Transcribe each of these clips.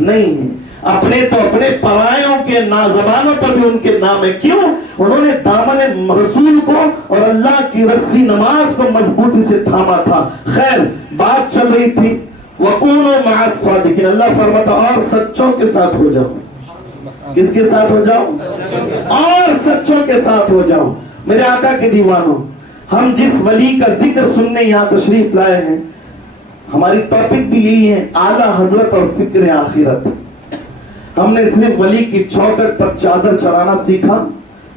نہیں ہے. اپنے تو اپنے پرایوں کے نازبانوں پر بھی ان کے نام ہے. کیوں؟ انہوں نے دامن رسول کو اور اللہ کی رسی نماز کو مضبوطی سے تھاما تھا. خیر بات چل رہی تھی وَقُولُوا مَعَ الصَّادِقِينَ. اللہ فرماتا اور سچوں کے ساتھ ہو جاؤ. کس کے ساتھ ہو جاؤ؟ اور سچوں کے ساتھ ہو جاؤ. میرے آقا کے دیوانوں، ہم جس ولی کا ذکر سننے یہاں تشریف لائے ہیں، ہماری ٹاپک بھی یہی ہے، اعلیٰ حضرت اور فکر آخرت. ہم نے صرف ولی کی چوکٹ پر چادر چڑھانا سیکھا،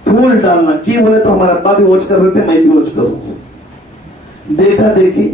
پھول ڈالنا. کی بولے تو ہمارے ابا بھی اوچ کر رہے تھے، میں بھی اوچ کروں. دیکھا دیکھی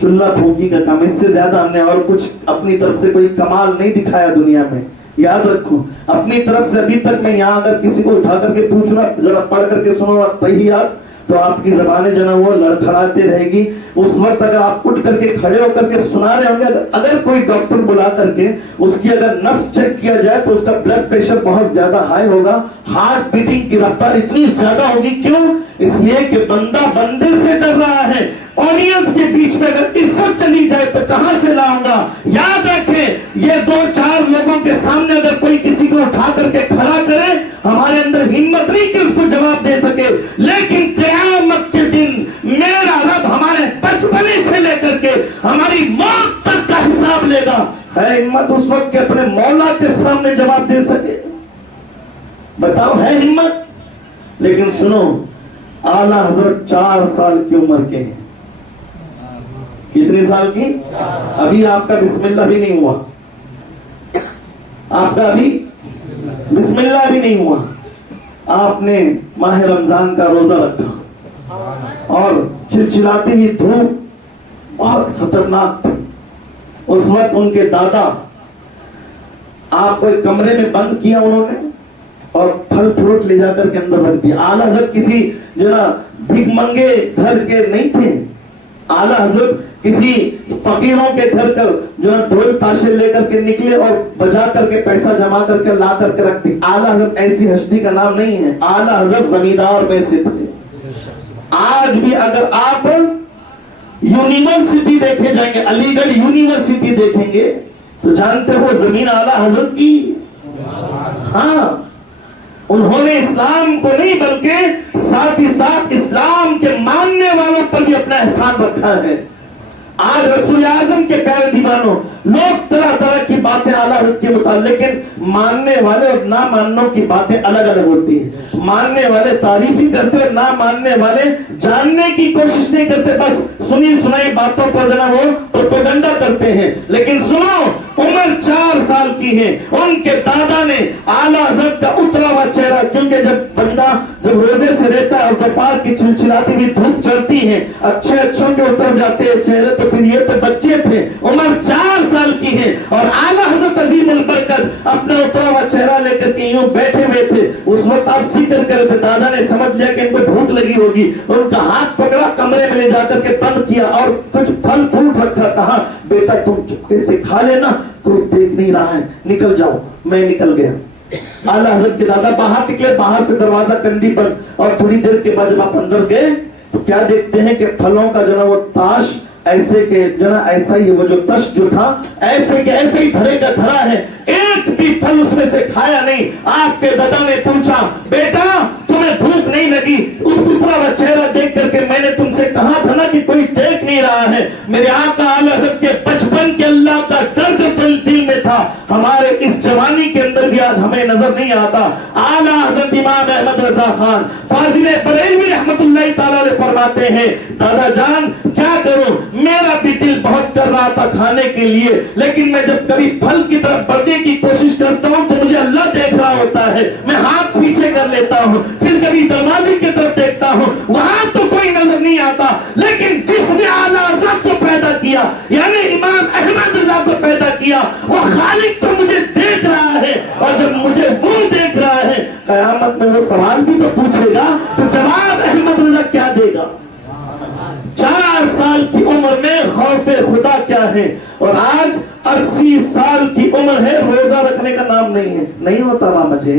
چولہا پھونکی کا کام. اس سے زیادہ ہم نے اور کچھ اپنی طرف سے کوئی کمال نہیں دکھایا دنیا میں. یاد رکھو اپنی طرف سے ابھی تک میں یہاں اگر کسی کو اٹھا کر کے پوچھ رہا ذرا پڑھ کر کے سنو تحیات، تو آپ کی زبانیں جو نا وہ لڑکھڑاتے رہے گی. اس وقت اگر آپ اٹھ کر کے کھڑے ہو کر کے سنا رہے ہوں گے، اگر کوئی ڈاکٹر بلا کر کے اس کی اگر نفس چیک کیا جائے تو اس کا بلڈ پریشر بہت زیادہ ہائی ہوگا، ہارٹ بیٹنگ کی رفتار اتنی زیادہ ہوگی. کیوں؟ اس لیے کہ بندہ بندے سے ڈر رہا ہے. آڈینس کے بیچ میں اگر عزت چلی جائے تو کہاں سے لاؤں گا؟ یاد رکھیں یہ دو چار لوگوں کے سامنے اگر کوئی کسی کو اٹھا کر کے کھڑا کرے، ہمارے اندر ہمت نہیں کہ اس کو جواب دے سکے. لیکن قیامت کے دن میرا رب ہمارے بچپنے سے لے کر کے ہماری موت تک کا حساب لے گا. ہے ہمت اس وقت کہ اپنے مولا کے سامنے جواب دے سکے؟ بتاؤ ہے ہمت؟ لیکن سنو، اعلیٰ حضرت 4 سال کی عمر کے ہیں. کتنے سال کی؟ ابھی آپ کا بسم اللہ بھی نہیں ہوا. آپ کا ابھی بسم اللہ بھی نہیں ہوا. آپ نے ماہ رمضان کا روزہ رکھا اور چلچلاتی ہوئی دھوپ بہت خطرناک تھی. اس وقت ان کے دادا آپ کو ایک کمرے میں بند کیا انہوں نے اور پھل فروٹ لے جا کر کے اندر رکھ دیا. اعلیٰ حضرت کسی جو نا بھیک منگے گھر کے نہیں تھے. اعلیٰ حضرت کسی فقیروں کے گھر کر جو نا ڈھول تاشے لے کر کے نکلے اور بجا کر کے پیسہ جمع کر کے لا کر کے رکھ دی. اعلیٰ حضرت ایسی ہستی کا نام نہیں ہے. اعلیٰ حضرت زمیندار میں سے تھے. آج بھی اگر آپ یونیورسٹی دیکھے جائیں گے، علی گڑھ یونیورسٹی دیکھیں گے تو جانتے ہو زمین اعلیٰ حضرت کی. ہاں، انہوں نے اسلام کو نہیں بلکہ ساتھ ہی ساتھ اسلام کے ماننے والوں پر بھی اپنا احسان رکھا ہے. آج رسول اعظم کے پیارے دیوانوں، لوگ طرح طرح کی باتیں اعلیٰ حضرت کے متعلق، لیکن ماننے والے اور نہ ماننوں کی باتیں الگ الگ ہوتی ہیں. ماننے والے تعریف ہی کرتے اور نہ ماننے والے جاننے کی کوشش نہیں کرتے، بس سنی سنائی باتوں پر جو وہ پروپیگنڈا کرتے ہیں. لیکن سنو، عمر 4 سال کی ہے. ان کے دادا نے اعلیٰ حضرت کا اترا ہوا چہرہ، کیونکہ جب بندہ جب روزے سے رہتا ہے اور دوپہر کی چلچلاتی ہوئی دھوپ چڑھتی ہے، اچھے اچھوں کے اتر جاتے ہیں چہرے، تو پھر یہ تو بچے تھے. عمر 4 سال کی ہے اور اعلیٰ حضرت عظیم البرکت اپنا اترا ہوا چہرہ لے کر کے یوں بیٹھے ہوئے تھے. اس وقت آپ ذکر کر رہے تھے، دادا نے سمجھ لیا کہ ان کو بھوک لگی ہوگی، ان کا ہاتھ پکڑا، کمرے میں لے جا کر کے بند کیا اور کچھ پھل فروٹ رکھا. کہا بیٹا تم چپکے سے کھا لینا، کوئی دیکھ نہیں رہا ہے، نکل جاؤ. میں نکل گیا. اعلیٰ حضرت کے دادا باہر نکلے، باہر سے دروازہ کنڈی پر، اور تھوڑی دیر کے بعد جب آپ اندر گئے تو کیا دیکھتے ہیں کہ پھلوں کا جو نا وہ تاش ایسے کہ جو نا ایسا ہی وہ جو تش جو تھا ایسے کہ ایسے ہی دھرے کا دھرا ہے، ایک بھی پھل اس میں سے کھایا نہیں. آپ کے دادا نے پوچھا بیٹا تمہیں بھوک نہیں لگی؟ اس اترا ہوا چہرہ دیکھ کر کے میں نے تم سے کہا تھا نا کہ کوئی دیکھ نہیں رہا ہے. میرے آقا اعلیٰ حضرت کے بچپن کے اللہ کا درد دل میں تھا، ہمارے اس جوانی کے اندر بھی آج ہمیں نظر نہیں آتا. اعلیٰ حضرت امام احمد رضا خان فاضل بریلوی رحمت اللہ تعالی علیہ فرماتے ہیں، دادا جان کیا کروں، میرا بھی دل بہت کر رہا تھا کھانے کے لیے، لیکن میں جب کبھی پھل کی طرف بڑھنے کی کوشش کرتا ہوں تو مجھے اللہ دیکھ رہا ہوتا ہے، میں ہاتھ پیچھے کر لیتا ہوں، پھر کبھی دروازے کی طرف دیکھتا ہوں، وہاں تو کوئی نظر نہیں آتا. لیکن جس نے اعلیٰ حضرت کو پیدا کیا، یعنی امام احمد رضا کو پیدا کیا، وہ خالق تو مجھے دیکھ رہا ہے، اور جب مجھے وہ دیکھ رہا ہے، قیامت میں وہ سوال بھی تو پوچھے گا، تو جواب احمد رضا کیا دے گا؟ 4 سال کی عمر میں خوف خدا کیا ہے، اور آج 80 سال کی عمر ہے، روزہ رکھنے کا نام نہیں ہے. نہیں ہوتا ماں مجھے